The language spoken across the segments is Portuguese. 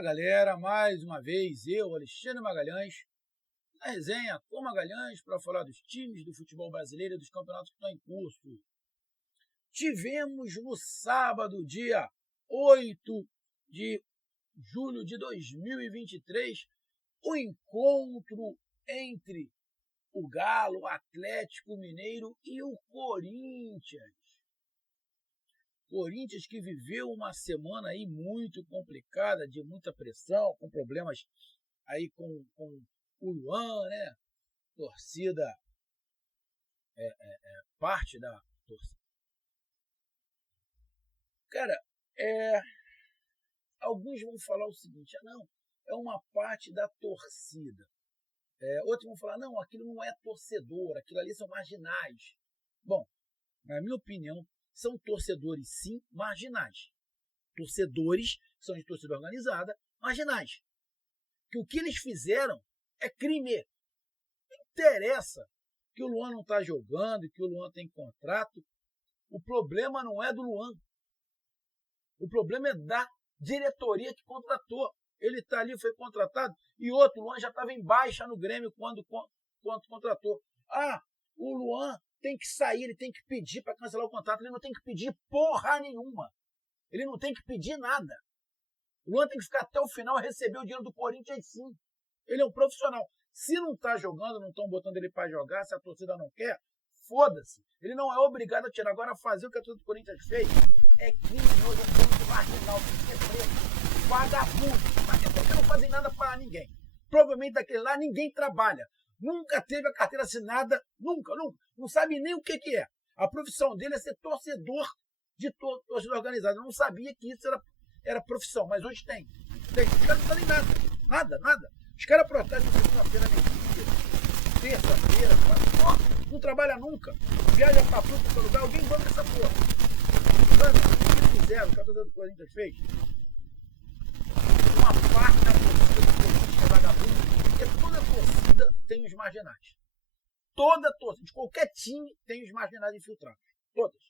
Fala galera, mais uma vez eu, Alexandre Magalhães, na resenha com Magalhães para falar dos times do futebol brasileiro e dos campeonatos que estão em curso. Tivemos no sábado, dia 8 de julho de 2023, o encontro entre o Galo, o Atlético Mineiro e o Corinthians. Corinthians que viveu uma semana aí muito complicada, de muita pressão, com problemas aí com o Luan, né? Torcida, parte da torcida. Cara, alguns vão falar o seguinte, não, é uma parte da torcida. Outros vão falar, não, aquilo não é torcedor, aquilo ali são marginais. Bom, na minha opinião, são torcedores, sim, marginais. Torcedores que são de torcida organizada, marginais. Que o que eles fizeram é crime. Não interessa que o Luan não está jogando, que o Luan tem contrato. O problema não é do Luan. O problema é da diretoria que contratou. Ele está ali, foi contratado, e outro, o Luan já estava em baixa no Grêmio quando contratou. O Luan tem que sair, ele tem que pedir para cancelar o contrato, ele não tem que pedir porra nenhuma. Ele não tem que pedir nada. O Luan tem que ficar até o final e receber o dinheiro do Corinthians, sim. Ele é um profissional. Se não está jogando, não estão botando ele para jogar, se a torcida não quer, foda-se. Ele não é obrigado a tirar. Agora, fazer o que a torcida do Corinthians fez é criminoso, é muito marginal, tem que ser preso. Vagabundo. Porque não fazem nada para ninguém. Provavelmente daquele lá ninguém trabalha. Nunca teve a carteira assinada, nunca. Não sabe nem o que é. A profissão dele é ser torcedor de torcida organizada. Eu não sabia que isso era profissão, mas hoje tem. Os caras não fazem nada. Os caras protestam segunda-feira, terça-feira, não trabalha nunca. Viaja pra fruta, pra lugar, alguém banca essa porra. Sabe? O que eles fizeram, o que a torcida do Corinthians fez? Uma parte da torcida do Corinthians é vagabundo, porque toda torcida tem os marginais. Toda torcida, de qualquer time, tem os marginais infiltrados. Todas.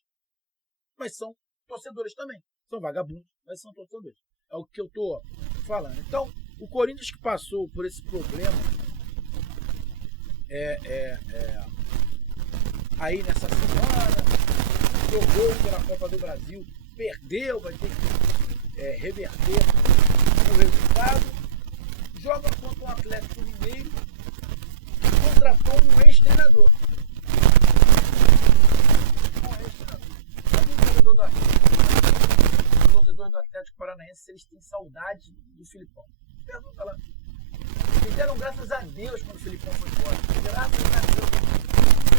Mas são torcedores também. São vagabundos, mas são torcedores. É o que eu estou falando. Então, o Corinthians que passou por esse problema aí nessa semana, jogou pela Copa do Brasil, perdeu, vai ter que reverter o resultado, joga contra o Atlético Mineiro, contratou um ex-treinador. Os torcedores do Atlético Paranaense, se eles têm saudade do Filipão. Pergunta lá. Eles deram graças a Deus quando o Filipão foi embora. Graças a Deus.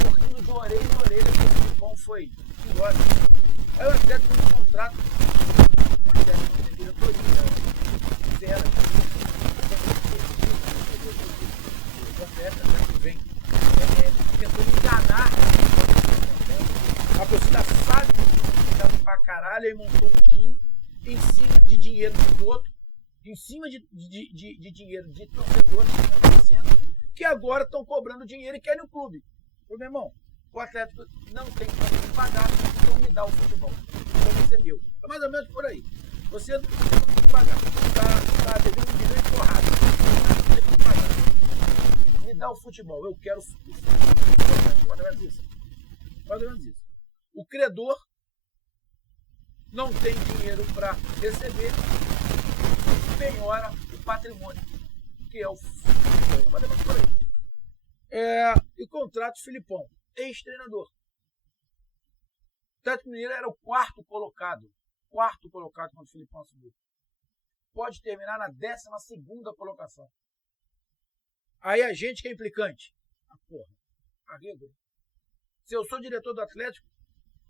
Sorrindo de orelha em orelha quando o Filipão foi embora. Aí o Atlético tem um contrato. O Atlético tem diretoria. Zero. O Atlético vem tentando enganar. A torcida sabe que estava pra caralho e montou um time em cima de dinheiro dos outros, em cima de dinheiro de torcedores que estão crescendo, que agora estão cobrando dinheiro e querem o clube. Meu irmão, o Atlético não tem como pagar, então me dá o futebol. Então você é meu. É mais ou menos por aí. Você não tem que pagar. Está devendo $1 milhão de porrada. Não tem que pagar. Me dá o futebol. Eu quero o futebol. Mais ou menos isso. Mais ou menos isso. O credor não tem dinheiro para receber, penhora o patrimônio, que é o futebol. Mas por aí. E contrato Filipão, ex-treinador. O Atlético Mineiro era o quarto colocado quando o Filipão subiu. Pode terminar na 12ª colocação. Aí a gente que é implicante. Arrego. Se eu sou diretor do Atlético,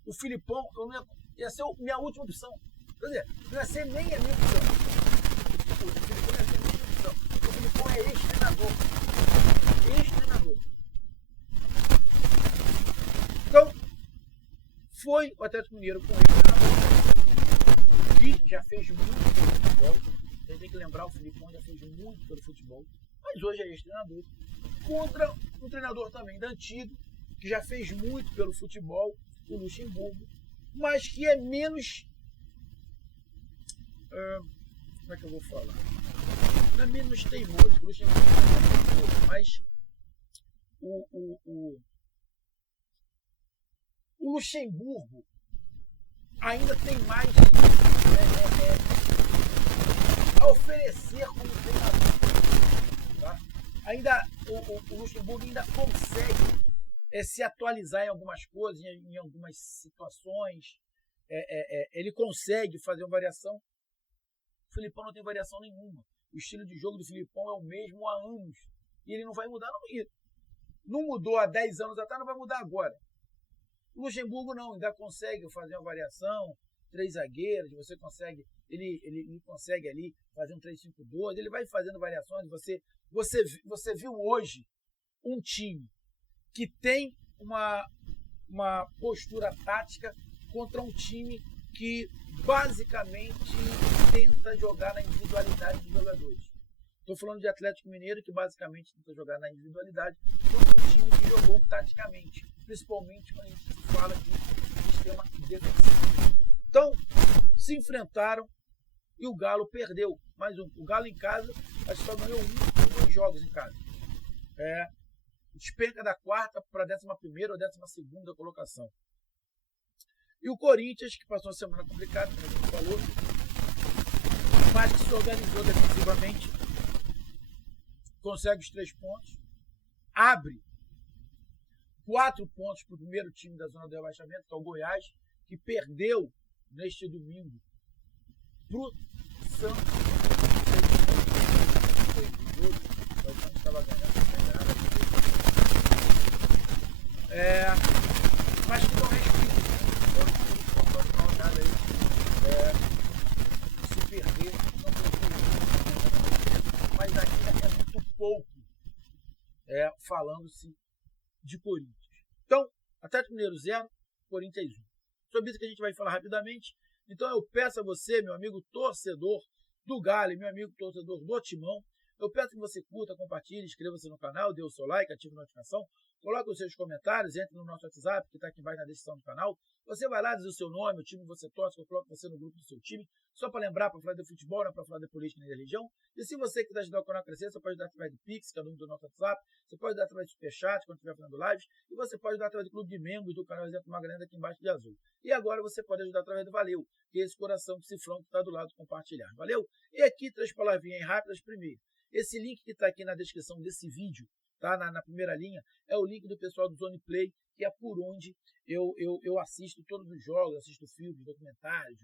o Filipão ia ser minha última opção. Quer dizer, não ia ser nem a minha opção. O Filipão ia ser a minha opção. O Filipão é ex-treinador. Então, foi o Atlético Mineiro com o ex-treinador, que já fez muito pelo futebol. Você tem que lembrar, o Filipão já fez muito pelo futebol. Mas hoje é ex-treinador. Contra um treinador também da antigo, que já fez muito pelo futebol, o Luxemburgo, mas que é menos... como é que eu vou falar? não é menos teimoso, o Luxemburgo é teimoso, mas o Luxemburgo ainda tem mais a oferecer como treinador. Tá? Ainda, o Luxemburgo ainda consegue se atualizar em algumas coisas, em algumas situações. Ele consegue fazer uma variação. O Filipão não tem variação nenhuma. O estilo de jogo do Filipão é o mesmo há anos. E ele não vai mudar. Não mudou há 10 anos atrás, não vai mudar agora. O Luxemburgo não, ainda consegue fazer uma variação, 3 zagueiros, você consegue, ele consegue ali fazer um 3-5-2, ele vai fazendo variações. Você viu hoje um time que tem uma postura tática contra um time que basicamente tenta jogar na individualidade dos jogadores. Estou falando de Atlético Mineiro, que basicamente tenta jogar na individualidade, contra um time que jogou taticamente, principalmente quando a gente fala de sistema defensivo. Então, se enfrentaram e o Galo perdeu. Mais um. O Galo em casa, acho que só ganhou 1 ou 2 jogos em casa. Despenca da 4ª para a 11ª ou 12ª colocação. E o Corinthians, que passou uma semana complicada, como a gente falou, mas que se organizou defensivamente, consegue os 3 pontos, abre 4 pontos para o primeiro time da zona do rebaixamento, que é o Goiás, que perdeu neste domingo para o Santos. O Santos estava ganhando, mas que não respeita. Se perder, não tem. Mas ainda é muito pouco falando-se de Corinthians. Então, Atlético Mineiro 0, Corinthians 1. Sobre isso que a gente vai falar rapidamente. Então eu peço a você, meu amigo torcedor do Galo, meu amigo torcedor do Timão, eu peço que você curta, compartilhe, inscreva-se no canal, dê o seu like, ative a notificação, coloque os seus comentários, entre no nosso WhatsApp, que está aqui embaixo na descrição do canal. Você vai lá, diz o seu nome, o time que você torce, eu coloco você no grupo do seu time, só para lembrar, para falar de futebol, não é para falar de política nem da religião. E se você quiser ajudar o canal a crescer, você pode dar através do Pix, que é o número do nosso WhatsApp, você pode dar através do Superchat, quando estiver fazendo lives, e você pode dar através do clube de membros do canal Exemplo Magalhães, aqui embaixo de azul. E agora você pode ajudar através do Valeu, que é esse coração de cifrão que está do lado do compartilhar. Valeu? E aqui 3 palavrinhas rápidas. Primeiro, esse link que está aqui na descrição desse vídeo, tá? Na primeira linha, é o link do pessoal do Zone Play, que é por onde eu assisto todos os jogos, assisto filmes, documentários,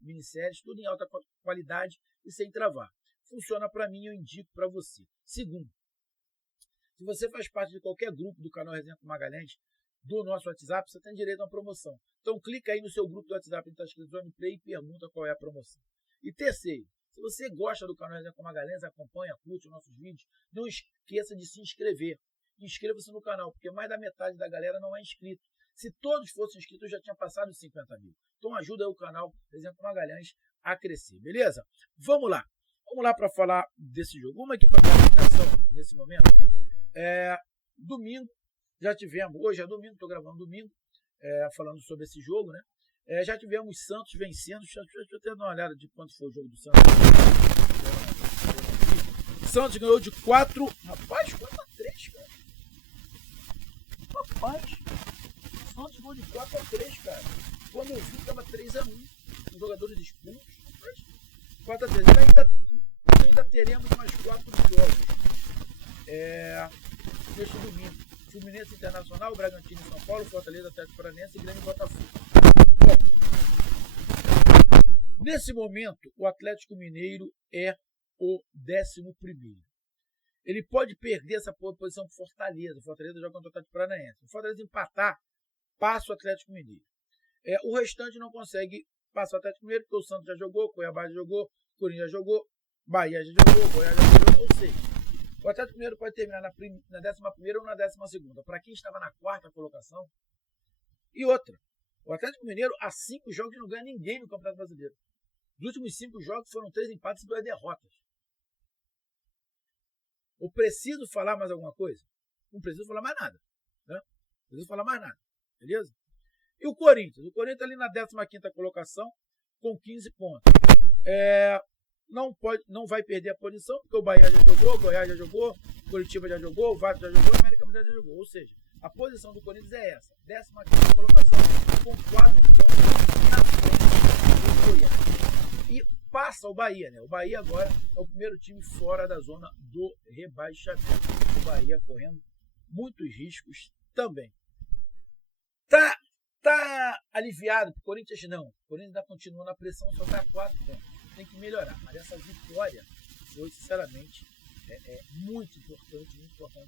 minisséries, tudo em alta qualidade e sem travar. Funciona para mim, eu indico para você. Segundo, se você faz parte de qualquer grupo do canal Resenha com Magalhães, do nosso WhatsApp, você tem direito a uma promoção. Então clica aí no seu grupo do WhatsApp, que está escrito Zone Play, e pergunta qual é a promoção. E terceiro, se você gosta do canal Resenha com Magalhães, acompanha, curte os nossos vídeos, não esqueça de se inscrever. Inscreva-se no canal, porque mais da metade da galera não é inscrito. Se todos fossem inscritos, já tinha passado os 50 mil. Então ajuda o canal Resenha com Magalhães a crescer, beleza? Vamos lá. Vamos lá para falar desse jogo. Vamos aqui para a classificação nesse momento. Domingo, já tivemos, hoje é domingo, estou gravando domingo, falando sobre esse jogo, né? Já tivemos Santos vencendo. Deixa eu até dar uma olhada de quanto foi o jogo do Santos. Santos ganhou de 4. Rapaz, 4-3, cara. Rapaz, Santos ganhou de 4-3, cara. Quando eu vi, estava 3-1. Com jogadores expulsos. 4-3. Ainda teremos mais 4 jogos neste domingo. Fluminense Internacional, Bragantino e São Paulo, Fortaleza, Atlético Paranaense e Grêmio e Botafogo. Bom, nesse momento, o Atlético Mineiro é o 11º. Ele pode perder essa posição para Fortaleza. O Fortaleza joga contra o Atlético Paranaense. Se o Fortaleza empatar, passa o Atlético Mineiro. O restante não consegue passar o Atlético Mineiro, porque o Santos já jogou, Cuiabá já jogou, Corinthians já jogou, Bahia já jogou, Goiás já jogou, ou seja, o Atlético Mineiro pode terminar na 11ª ou na 12ª. Para quem estava na 4ª colocação. E outra, o Atlético Mineiro, há 5 jogos, não ganha ninguém no Campeonato Brasileiro. Dos últimos 5 jogos foram 3 empates e 2 derrotas. Eu preciso falar mais alguma coisa? Não preciso falar mais nada. Né? Não preciso falar mais nada. Beleza? E o Corinthians? O Corinthians ali na 15ª colocação, com 15 pontos. não vai perder a posição, porque o Bahia já jogou, o Goiás já jogou, o Curitiba já jogou, o Vasco já jogou, o América Mineiro já jogou. Ou seja, a posição do Corinthians é essa, 15ª colocação, com 4 pontos na frente do Goiás. E passa o Bahia, né? O Bahia agora é o primeiro time fora da zona do rebaixamento. O Bahia correndo muitos riscos também. Tá aliviado pro Corinthians? Não. O Corinthians ainda continua na pressão, só está a 4 pontos. Tem que melhorar. Mas essa vitória foi, sinceramente, muito importante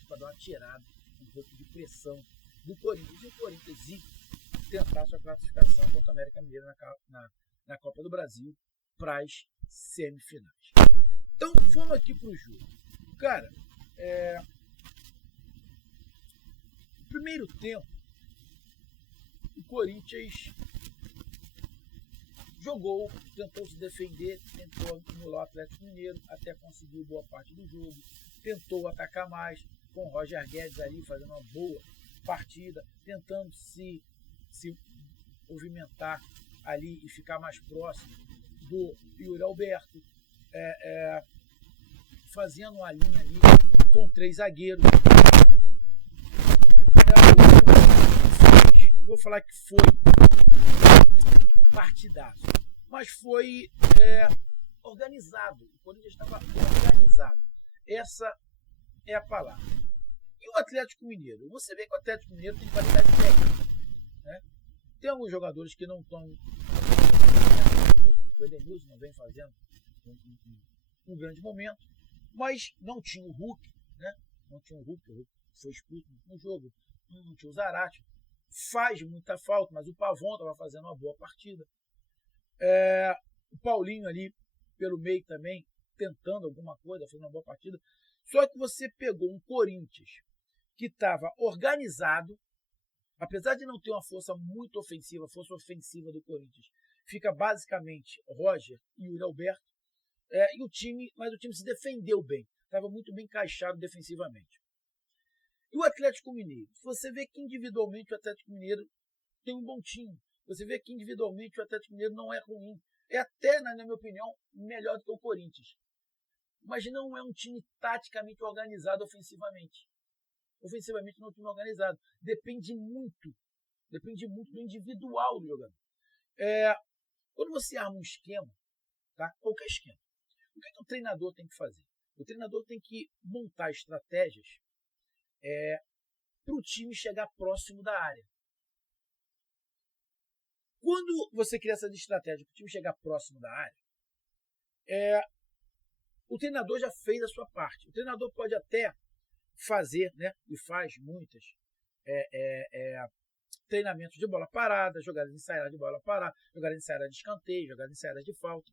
para dar uma tirada, um pouco de pressão do Corinthians. E o Corinthians ir tentar sua classificação contra o América Mineiro na Copa do Brasil para as semifinais. Então, vamos aqui para o jogo. Cara, no primeiro tempo, o Corinthians jogou, tentou se defender, tentou anular o Atlético Mineiro, até conseguiu boa parte do jogo, tentou atacar mais, com o Roger Guedes ali fazendo uma boa partida, tentando se movimentar ali e ficar mais próximo do Yuri Alberto, fazendo uma linha ali com 3 zagueiros. Não vou falar que foi um partidaço, mas foi organizado. O Corinthians estava organizado. Essa é a palavra. E o Atlético Mineiro? Você vê que o Atlético Mineiro tem qualidade técnica, né? Tem alguns jogadores que não estão... O Edenilson não vem fazendo um grande momento, mas não tinha o Hulk, né? Não tinha o Hulk foi expulso no jogo. Não tinha o Zarate. Faz muita falta, mas o Pavon estava fazendo uma boa partida. O Paulinho ali pelo meio também, tentando alguma coisa, fazendo uma boa partida. Só que você pegou um Corinthians que estava organizado, apesar de não ter uma força muito ofensiva, a força ofensiva do Corinthians fica basicamente Roger e Yuri Alberto, mas o time se defendeu bem, estava muito bem encaixado defensivamente. E o Atlético Mineiro? Você vê que individualmente o Atlético Mineiro tem um bom time. Você vê que individualmente o Atlético Mineiro não é ruim. É até, na minha opinião, melhor do que o Corinthians. Mas não é um time taticamente organizado ofensivamente. Ofensivamente não é um time organizado. Depende muito do individual do jogador. Quando você arma um esquema, tá? Qualquer esquema, o que o treinador tem que fazer? O treinador tem que montar estratégias para o time chegar próximo da área. Quando você cria essa estratégia para o time chegar próximo da área, o treinador já fez a sua parte. O treinador pode até fazer, né, e faz muitas treinamentos de bola parada, jogadas ensaiadas de bola parada, jogadas ensaiadas de escanteio, jogadas ensaiadas de falta.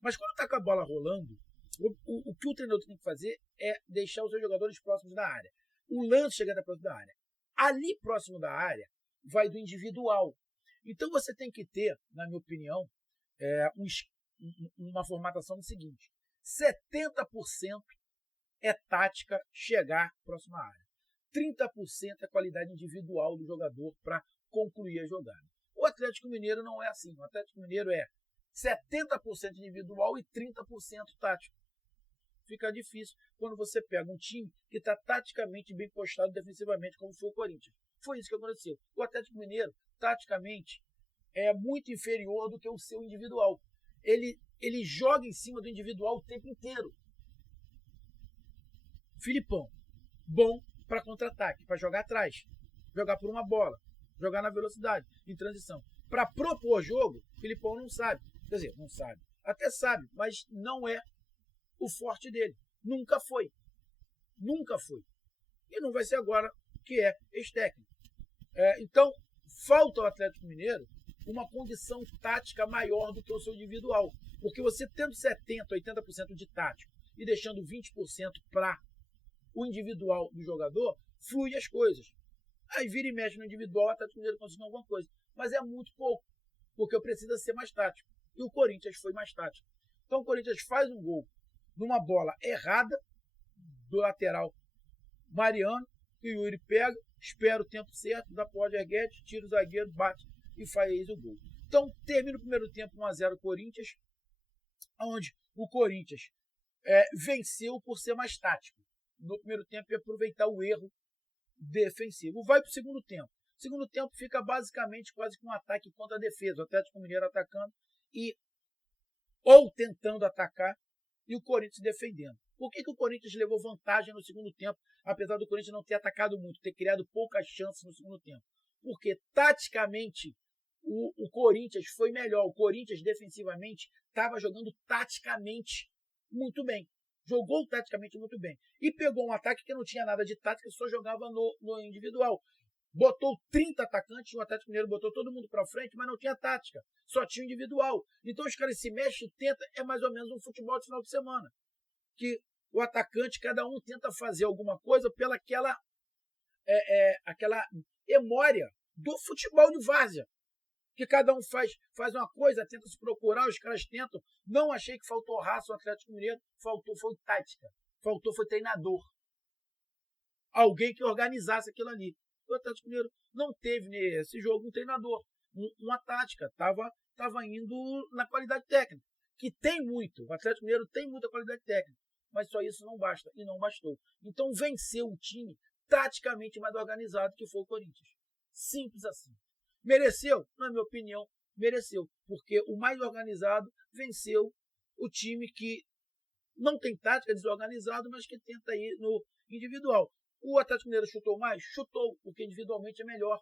Mas quando está com a bola rolando, o que o treinador tem que fazer é deixar os seus jogadores próximos da área. O lance chegando próximo da área. Ali próximo da área vai do individual. Então você tem que ter, na minha opinião, uma formatação do seguinte: 70% é tática chegar próximo à área. 30% é qualidade individual do jogador para concluir a jogada. O Atlético Mineiro não é assim. O Atlético Mineiro é 70% individual e 30% tático. Fica difícil quando você pega um time que está taticamente bem postado defensivamente, como foi o Corinthians. Foi isso que aconteceu. O Atlético Mineiro, taticamente, é muito inferior do que o seu individual. Ele joga em cima do individual o tempo inteiro. Filipão, bom para contra-ataque, para jogar atrás, jogar por uma bola, jogar na velocidade, em transição. Para propor jogo, Filipão não sabe. Quer dizer, não sabe. Até sabe, mas não é o forte dele. Nunca foi. Nunca foi. E não vai ser agora que é ex-técnico. Então, falta ao Atlético Mineiro uma condição tática maior do que o seu individual. Porque você tendo 70%, 80% de tático e deixando 20% para o individual do jogador, flui as coisas. Aí vira e mexe no individual, o Atlético Mineiro conseguiu alguma coisa. Mas é muito pouco, porque eu preciso ser mais tático. E o Corinthians foi mais tático. Então o Corinthians faz um gol numa bola errada do lateral Mariano, que o Yuri pega, espera o tempo certo, dá para o Roger Guedes, tira o zagueiro, bate e faz o gol. Então termina o primeiro tempo 1-0 Corinthians, onde o Corinthians venceu por ser mais tático. No primeiro tempo, e aproveitar o erro defensivo. Vai para o segundo tempo. O segundo tempo fica basicamente quase que um ataque contra a defesa. O Atlético Mineiro atacando ou tentando atacar e o Corinthians defendendo. Por que o Corinthians levou vantagem no segundo tempo, apesar do Corinthians não ter atacado muito, ter criado poucas chances no segundo tempo? Porque, taticamente, o Corinthians foi melhor. O Corinthians, defensivamente, estava jogando taticamente muito bem. Jogou taticamente muito bem. E pegou um ataque que não tinha nada de tática, só jogava no individual. Botou 30 atacantes, o Atlético Mineiro botou todo mundo para frente, mas não tinha tática. Só tinha individual. Então os caras se mexem e tentam, é mais ou menos um futebol de final de semana. Que o atacante, cada um tenta fazer alguma coisa pela aquela memória do futebol de várzea. Que cada um faz uma coisa, tenta se procurar, os caras tentam. Não achei que faltou raça no Atlético Mineiro, foi tática. Foi treinador. Alguém que organizasse aquilo ali. O Atlético Mineiro não teve nesse jogo um treinador, uma tática. Estava indo na qualidade técnica, que tem muito. O Atlético Mineiro tem muita qualidade técnica, mas só isso não basta, e não bastou. Então venceu um time taticamente mais organizado que foi o Corinthians. Simples assim. Mereceu? Na minha opinião, mereceu, porque o mais organizado venceu o time que não tem tática, desorganizado, mas que tenta ir no individual. O Atlético Mineiro chutou mais? Chutou, porque individualmente é melhor.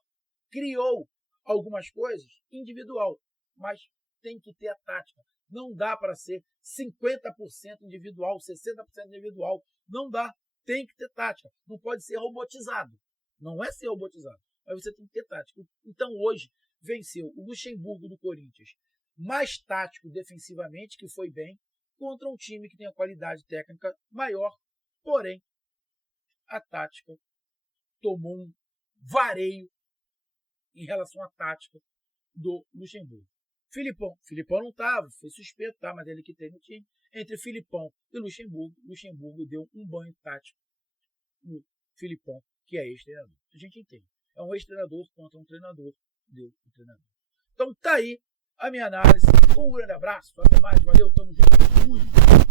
Criou algumas coisas individual, mas tem que ter a tática. Não dá para ser 50% individual, 60% individual. Não dá. Tem que ter tática. Não pode ser robotizado. Não é ser robotizado, mas você tem que ter tática. Então hoje venceu o Luxemburgo do Corinthians, mais tático defensivamente, que foi bem, contra um time que tem a qualidade técnica maior, porém a tática tomou um vareio em relação à tática do Luxemburgo. Filipão não estava, foi suspeito, tá? Mas ele que tem no time. Entre Filipão e Luxemburgo deu um banho tático no Filipão, que é ex-treinador. A gente entende. É um ex-treinador contra um treinador, deu um treinador. Então tá aí a minha análise. Um grande abraço, até mais, valeu, tamo junto. Fui.